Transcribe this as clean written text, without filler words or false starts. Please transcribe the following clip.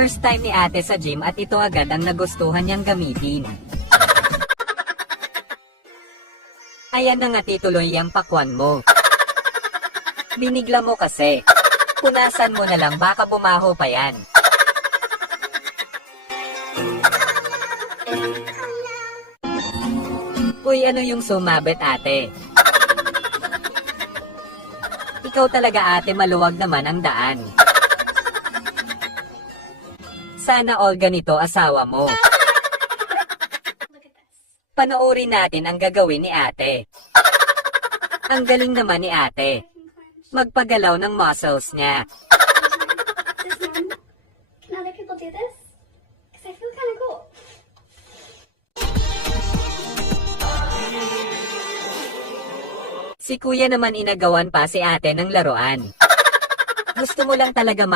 First time ni ate sa gym at ito agad ang nagustuhan niyang gamitin. Ayan na nga tituloy yung pakwan mo. Binigla mo kasi. Punasan mo na lang baka bumaho pa yan. Uy, ano yung sumabit ate? Ikaw talaga ate, maluwag naman ang daan. Sana all ganito asawa mo. Panoorin natin ang gagawin ni ate. Ang galing naman ni ate. Magpagalaw ng muscles niya. Can other people do this? Because I feel kind of cool. Si kuya naman inagawan pa si ate ng laruan. Gusto mo lang talaga